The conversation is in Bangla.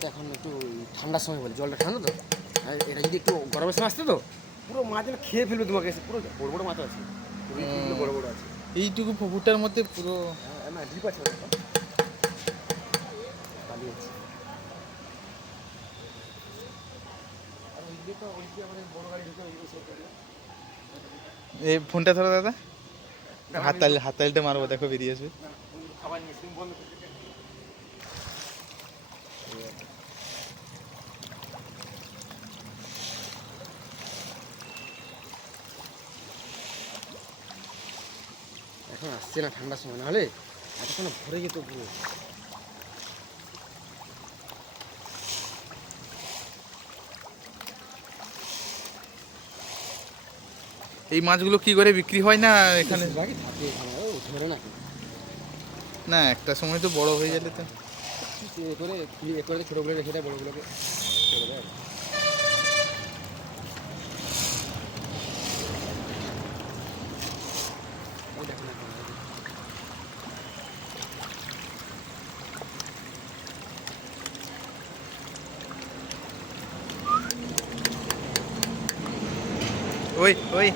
তো এখন একটু ঠান্ডার সময় বলে, জলটা ঠান্ডা তো, আর এটা যদি একটু গরমের সময় আসতে তো পুরো মাছ যেন খেয়ে ফেলবে তোমাকে, এসে পুরো বড় বড় মাছ আছে, পুরো পিসগুলো বড় বড় আছে। এইটুকু পুকুরটার মধ্যে পুরো না ডিপ আছে ওটা পালিয়েছে। আর ওই দিকে আমাদের বড় গাড়ি ঢুকে ওই সাইডটা দিয়ে। এই ফোনটা ধরো দাদা, হাততালিটা মারবো, দেখো বেরিয়ে আসবে। না খাবার নিয়ে তুমি বন্ধ করে দিতে। এখন আসছে না ঠান্ডার সময়, নাহলে এতক্ষণ ভরে যেত পুরো। এই মাছগুলো কি করে বিক্রি হয় না এখানে? বাকি থাকে এখানে, ও ধরে না কেউ। না একটা সময় তো বড় হয়ে গেলে তো। এ করে এ করে ছোটোগুলো রেখে দেয়, বড়োগুলোকে ছেড়ে দেয়। ওই দেখো না কেমন লাগে। ওই ওই